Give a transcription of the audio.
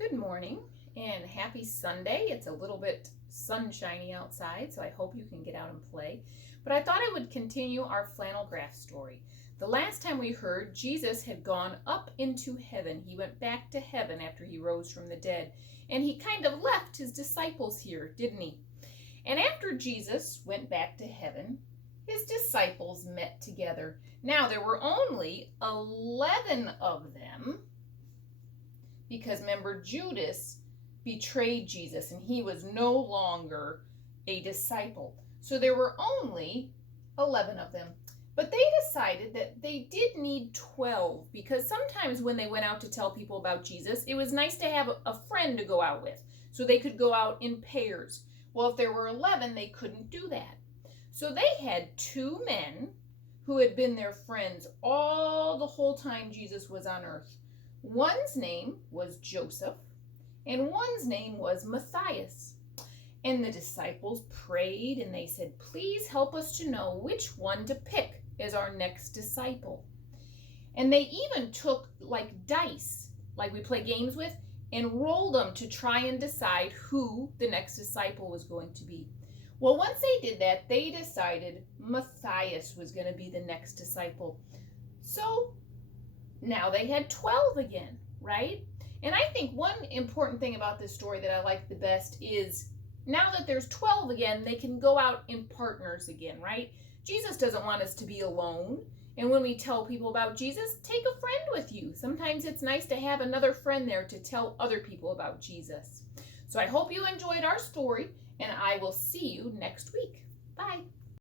Good morning and happy Sunday. It's a little bit sunshiny outside, so I hope you can get out and play. But I thought I would continue our flannel graph story. The last time we heard, Jesus had gone up into heaven. He went back to heaven after he rose from the dead. And he kind of left his disciples here, didn't he? And after Jesus went back to heaven, his disciples met together. Now, there were only 11 of them, because remember, Judas betrayed Jesus and he was no longer a disciple. So there were only 11 of them. But they decided that they did need 12, because sometimes when they went out to tell people about Jesus, it was nice to have a friend to go out with so they could go out in pairs. Well, if there were 11, they couldn't do that. So they had two men who had been their friends all the whole time Jesus was on earth. One's name was Joseph, and one's name was Matthias. And the disciples prayed and they said, please help us to know which one to pick as our next disciple. And they even took like dice, like we play games with, and rolled them to try and decide who the next disciple was going to be. Well, once they did that, they decided Matthias was going to be the next disciple. So now they had 12 again, right? And I think one important thing about this story that I like the best is now that there's 12 again, they can go out in partners again, right? Jesus doesn't want us to be alone. And when we tell people about Jesus, take a friend with you. Sometimes it's nice to have another friend there to tell other people about Jesus. So I hope you enjoyed our story, and I will see you next week. Bye.